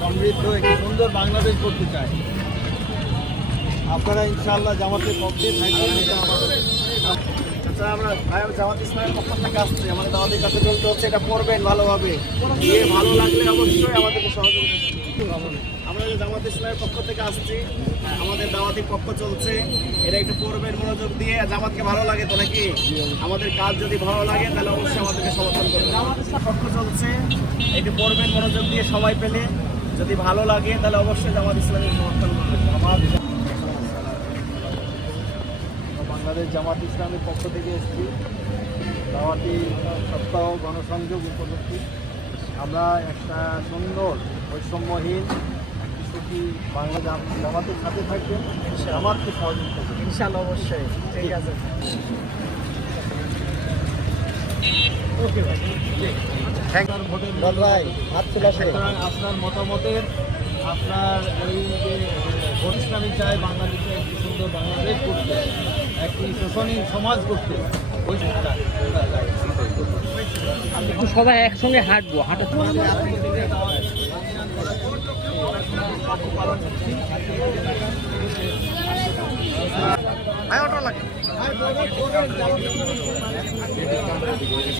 সমৃদ্ধ একটি সুন্দর বাংলাদেশ করতে চায়। আপনারা ইনশাআল্লাহ জামাতের পক্ষে থাকবেন আমাদের জামাত ইসলামের পক্ষ থেকে আসছি। আমাদের কাছে চলতে হচ্ছে, এটা ভালোভাবে। দিয়ে ভালো লাগলে অবশ্যই। আমরা যে জামাত ইসলামের পক্ষ থেকে আসছি, আমাদের পক্ষ চলছে। এটা একটু মনোযোগ দিয়ে। জামাতকে ভালো লাগে আমাদের কাজ যদি ভালো লাগে, তাহলে অবশ্যই আমাদেরকে সমর্থন জামাত পক্ষ চলছে। একটু পড়বেন মনোযোগ দিয়ে সবাই পেলে। যদি ভালো লাগে, তাহলে অবশ্যই জামাত ইসলামের সমর্থন করবেন। বাংলাদেশ জামাত ইসলামের পক্ষ থেকে এসেছি। দাওয়াতি সপ্তাহ গণসংযোগ উপলক্ষে। আমরা একটা সুন্দর বৈষম্যহীন সুখী বাংলা জাম- জামাতের সাথে থাকবেন জামাতকে সহযোগিতা ইনশাল্লাহ অবশ্যই। ঠিক আছে। আপনার মতামতের আপনার এই যে ভোট ইসলামী চায় বাংলাদেশে একটি একটি শোষণীয় সমাজ করতে। ওই সবাই একসঙ্গে হাঁটবো হাঁটা লাগে।